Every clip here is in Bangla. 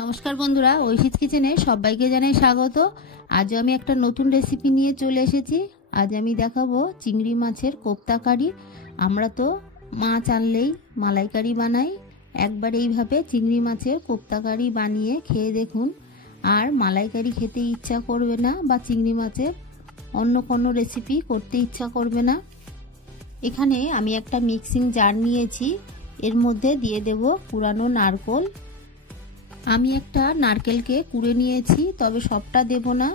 নমস্কার বন্ধুরা, ঐশিত কিচেনে সবাইকে জানাই স্বাগত। আজ আমি একটা নতুন রেসিপি নিয়ে চলে এসেছি। আজ আমি দেখাবো চিংড়ি মাছের কোপ্তা কারি। আমরা তো মাছ আনলেই মালাইকারি বানাই। একবার এইভাবে চিংড়ি মাছের কোপ্তা কারি বানিয়ে খেয়ে দেখুন, আর মালাইকারি খেতে ইচ্ছা করবে না বা চিংড়ি মাছের অন্য কোনো রেসিপি করতে ইচ্ছা করবে না। এখানে আমি একটা মিক্সিং জার নিয়েছি, এর মধ্যে দিয়ে দেব পুরানো নারকেল। আমি একটা নারকেলকে কুড়ে নিয়েছি, তবে সবটা দেব না।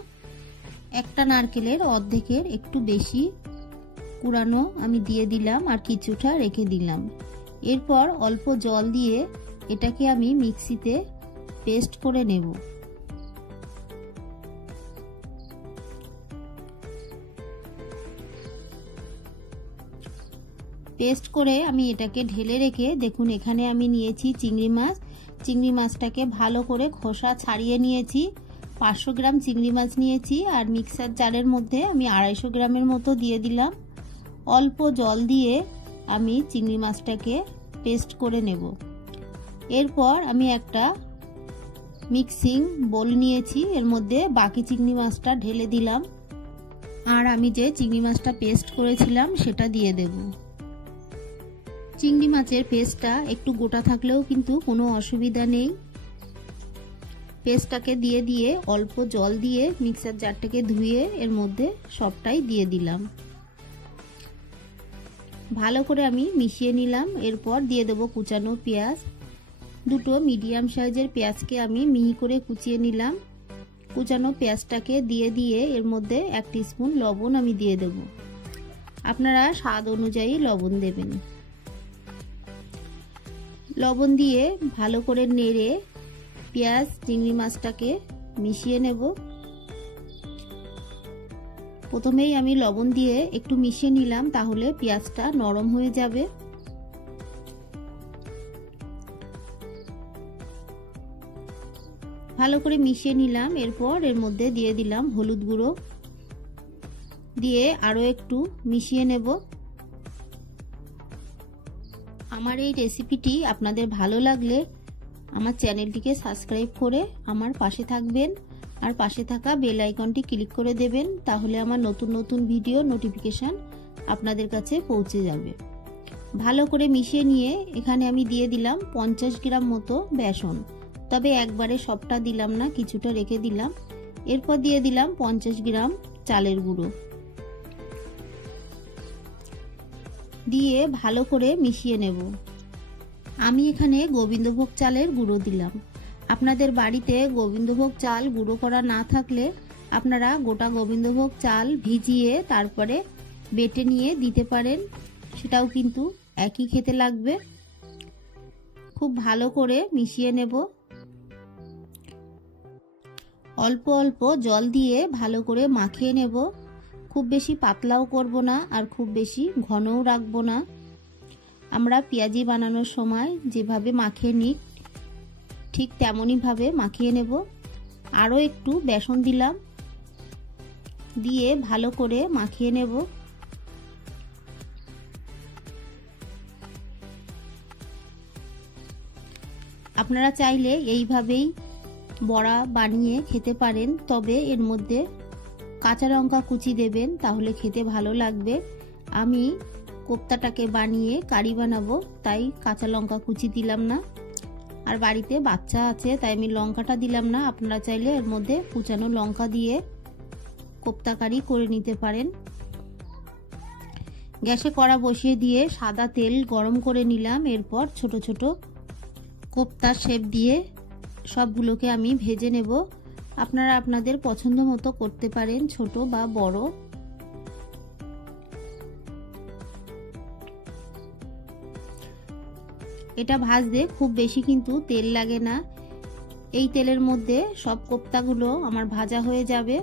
একটা নারকেলের অর্ধেকের একটু বেশি কুড়ানো আমি দিয়ে দিলাম আর কিছুটা রেখে দিলাম। এরপর অল্প জল দিয়ে এটাকে আমি মিক্সিতে পেস্ট করে নেব। পেস্ট করে আমি এটাকে ঢেলে রেখে দেখুন, এখানে আমি নিয়েছি চিংড়ি মাছ। চিংড়ি মাছটাকে ভালো করে খোসা ছাড়িয়ে নিয়েছি। 500 গ্রাম চিংড়ি মাছ নিয়েছি, আর মিক্সার জারের মধ্যে আমি 250 গ্রামের মতো দিয়ে দিলাম। অল্প জল দিয়ে আমি চিংড়ি মাছটাকে পেস্ট করে নেব। এরপর আমি একটা মিক্সিং বোল নিয়েছি, এর মধ্যে বাকি চিংড়ি মাছটা ঢেলে দিলাম, আর আমি যে চিংড়ি মাছটা পেস্ট করেছিলাম সেটা দিয়ে দেব। চিংড়ি মাছের পেস্টটা একটু গোটা থাকলেও কিন্তু কোনো অসুবিধা নেই। পেস্টটাকে দিয়ে অল্প জল দিয়ে মিক্সার জারটাকে ধুয়ে এর মধ্যে সবটাই দিয়ে দিলাম। ভালো করে আমি মিশিয়ে নিলাম। এরপর দিয়ে দেবো কুচানো পেঁয়াজ। দুটো মিডিয়াম সাইজের পেঁয়াজকে আমি মিহি করে কুচিয়ে নিলাম। কুচানো পেঁয়াজটাকে দিয়ে এর মধ্যে 1 টিস্পুন লবণ আমি দিয়ে দেব। আপনারা স্বাদ অনুযায়ী লবণ দেবেন। লবণ দিয়ে ভালো করে নেড়ে পেঁয়াজ চিংড়ি মাছটাকে মিশিয়ে নেব। প্রথমেই আমি লবণ দিয়ে একটু মিশিয়ে নিলাম, তাহলে পেঁয়াজটা নরম হয়ে যাবে। ভালো করে মিশিয়ে নিলাম। এরপর এর মধ্যে দিয়ে দিলাম হলুদ গুঁড়ো, দিয়ে আরো একটু মিশিয়ে নেব। আমার এই রেসিপিটি আপনাদের ভালো লাগলে আমার চ্যানেলটিকে সাবস্ক্রাইব করে আমার পাশে থাকবেন, আর পাশে থাকা বেল আইকনটি ক্লিক করে দেবেন, তাহলে আমার নতুন নতুন ভিডিও নোটিফিকেশন আপনাদের কাছে পৌঁছে যাবে। ভালো করে মিশিয়ে নিয়ে এখানে আমি দিয়ে দিলাম 50 গ্রাম মতো বেসন, তবে একবারে সবটা দিলাম না, কিছুটা রেখে দিলাম। এরপর দিয়ে দিলাম 50 গ্রাম চালের গুঁড়ো, দিয়ে ভালো করে মিশিয়ে নেব। আমি এখানে গোবিন্দভোগ চালের গুঁড়ো দিলাম। আপনাদের বাড়িতে গোবিন্দভোগ চাল গুঁড়ো করা না থাকলে আপনারা গোটা গোবিন্দভোগ চাল ভিজিয়ে তারপরে বেটে নিয়ে দিতে পারেন, সেটাও কিন্তু একই খেতে লাগবে। খুব ভালো করে মিশিয়ে নেব। অল্প অল্প জল দিয়ে ভালো করে মাখিয়ে নেব। খুব বেশি পাতলাও করব না, আর খুব বেশি ঘনও রাখবো না। আমরা পেঁয়াজি বানানোর সময় যেভাবে মাখিয়ে নিই ঠিক তেমনই ভাবে মাখিয়ে নেব। আরও একটু বেসন দিলাম, দিয়ে ভালো করে মাখিয়ে নেব। আপনারা চাইলে এইভাবেই বড়া বানিয়ে খেতে পারেন, তবে এর মধ্যে কাঁচা লঙ্কা কুচি দেবেন, তাহলে খেতে ভালো লাগবে। আমি কোপ্তাটাকে বানিয়ে কারি বানাবো, তাই কাঁচা লঙ্কা কুচি দিলাম না। আর বাড়িতে বাচ্চা আছে, তাই আমি লঙ্কাটা দিলাম না। আপনারা চাইলে এর মধ্যে কুচানো লঙ্কা দিয়ে কোপ্তা কারি করে নিতে পারেন। গ্যাসে কড়া বসিয়ে দিয়ে সাদা তেল গরম করে নিলাম। এরপর ছোট ছোট কোপ্তার শেপ দিয়ে সবগুলোকে আমি ভেজে নেব। আপনারা আপনাদের পছন্দ মতো করতে পারেন, ছোট বা বড়। এটা ভাজতে খুব বেশি কিন্তু তেল লাগে না। এই তেলের মধ্যে সব কোপ্তাগুলো আমার ভাজা হয়ে যাবে।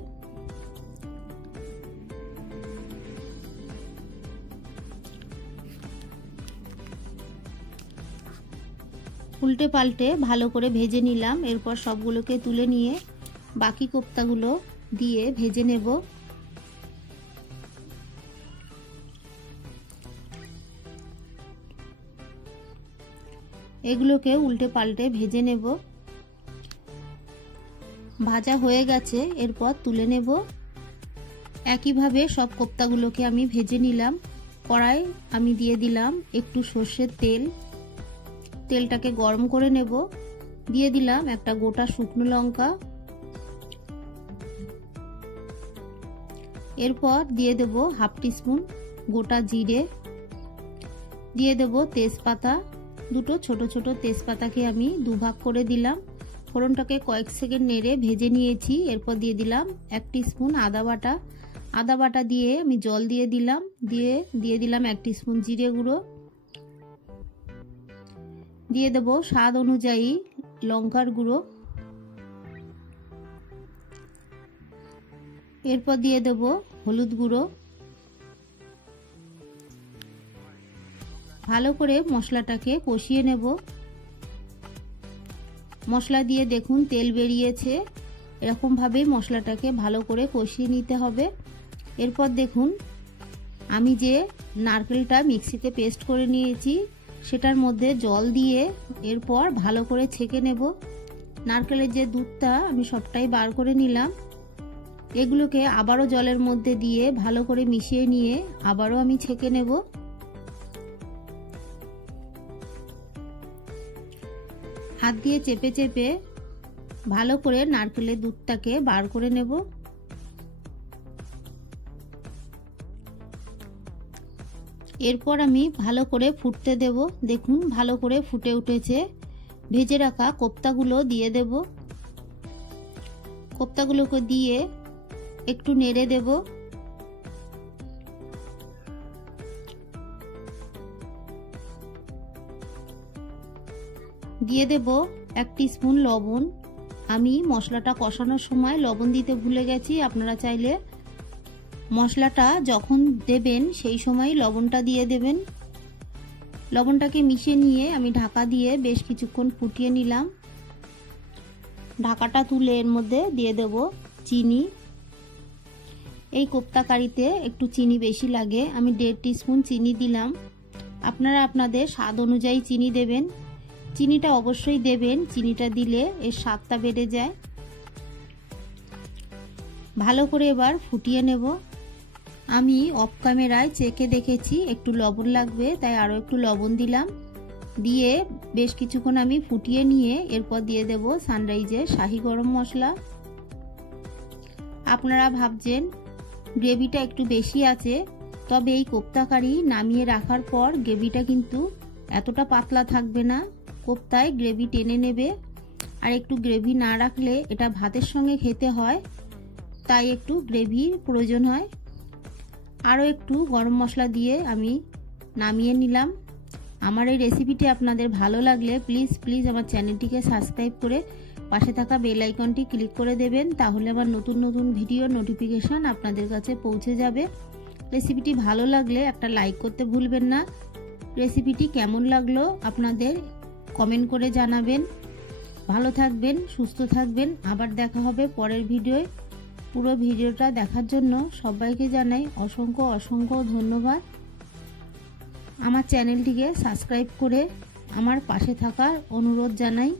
উল্টে পাল্টে ভালো করে ভেজে নিলাম। এরপর সবগুলোকে তুলে নিয়ে বাকি কোপ্তাগুলো দিয়ে ভেজে নেব। এগুলোকে উল্টে পাল্টে ভেজে নেব। ভাজা হয়ে গেছে, এরপর তুলে নেব। একইভাবে সব কোপ্তাগুলোকে আমি ভেজে নিলাম। কড়াই আমি দিয়ে দিলাম একটু সর্ষের তেল। তেলটাকে গরম করে নেব। দিয়ে দিলাম একটা গোটা শুকনো লঙ্কা। এরপর দিয়ে দেব হাফ টিস্পুন গোটা জিরে। দিয়ে দেব তেজপাতা, দুটো ছোট ছোট তেজপাতাকে আমি দুভাগ করে দিলাম। ফোড়নটাকে কয়েক সেকেন্ড নেড়ে ভেজে নিয়েছি। এরপর দিয়ে দিলাম 1 টিস্পুন আদা বাটা। আদা বাটা দিয়ে আমি জল দিয়ে দিলাম। দিয়ে দিলাম 1 টিস্পুন জিরে গুঁড়ো। দিয়ে দেব স্বাদ অনুযায়ী লঙ্কার গুঁড়ো। এরপর দিয়ে দেব হলুদ গুঁড়ো। ভালো করে মশলাটাকে কষিয়ে নেব। মশলা দিয়ে দেখুন তেল বেরিয়েছে, এরকম ভাবেই মশলাটাকে ভালো করে কষিয়ে নিতে হবে। এরপর দেখুন আমি যে নারকেলটা মিক্সিতে পেস্ট করে নিয়েছি সেটার মধ্যে জল দিয়ে এরপর ভালো করে ছেঁকে নেব। নারকেলের যে দুধটা আমি সবটাই বার করে নিলাম। এগুলোকে আবারও জলের মধ্যে দিয়ে ভালো করে মিশিয়ে নিয়ে আবারও আমি ছেঁকে নেব। হাত দিয়ে চেপে চেপে ভালো করে নারকেলের দুধটাকে বার করে নেব। এরপর আমি ভালো করে ফুটতে দেব। দেখুন ভালো করে ফুটে উঠেছে। ভেজে রাখা কোপ্তাগুলো দিয়ে দেব। কোপ্তাগুলোকে দিয়ে একটু নেড়ে দেব। দিয়ে দেব 1 টিস্পুন লবণ। আমি মশলাটা কষানোর সময় লবণ দিতে ভুলে গেছি। আপনারা চাইলে মশলাটা যখন দেবেন সেই সময় লবণটা দিয়ে দেবেন। লবণটাকে মিশিয়ে নিয়ে আমি ঢাকা দিয়ে বেশ কিছুক্ষণ ফুটিয়ে নিলাম। ঢাকাটা তুলে এর মধ্যে দিয়ে দেব চিনি। এই কোপ্তা কারিতে একটু চিনি বেশি লাগে, আমি 1.5 টিস্পুন চিনি দিলাম। আপনারা আপনাদের স্বাদ অনুযায়ী চিনি দেবেন। চিনিটা অবশ্যই দেবেন, চিনিটা দিলে এর স্বাদটা বেড়ে যায়। ভালো করে এবার ফুটিয়ে নেব। আমি অফ ক্যামেরায় চেখে দেখেছি একটু লবণ লাগবে, তাই আরও একটু লবণ দিলাম। দিয়ে বেশ কিছুক্ষণ আমি ফুটিয়ে নিয়ে এরপর দিয়ে দেব সানরাইজের শাহি গরম মশলা। আপনারা ভাবছেন গ্রেভিটা একটু বেশি আছে, তবে এই কোপ্তা কারি নামিয়ে রাখার পর গ্রেভিটা কিন্তু এতটা পাতলা থাকবে না। কোপ্তায় গ্রেভি টেনে নেবে, আর একটু গ্রেভি না রাখলে এটা ভাতের সঙ্গে খেতে হয়, তাই একটু গ্রেভির প্রয়োজন হয়। আরও একটু গরম মশলা দিয়ে আমি নামিয়ে নিলাম। আমার এই রেসিপিটি আপনাদের ভালো লাগলে প্লিজ আমার চ্যানেলটিকে সাবস্ক্রাইব করে পাশে থাকা বেল আইকনটি ক্লিক করে দেবেন, তাহলে আমার নতুন নতুন ভিডিও নোটিফিকেশন আপনাদের কাছে পৌঁছে যাবে। রেসিপিটি ভালো লাগলে একটা লাইক করতে ভুলবেন না। রেসিপিটি কেমন লাগলো আপনাদের কমেন্ট করে জানাবেন। ভালো থাকবেন, সুস্থ থাকবেন। আবার দেখা হবে পরের ভিডিওয়। পুরো ভিডিওটা দেখার জন্য সবাইকে জানাই অসংখ্য ধন্যবাদ। আমার চ্যানেলটিকে সাবস্ক্রাইব করে আমার পাশে থাকার অনুরোধ জানাই।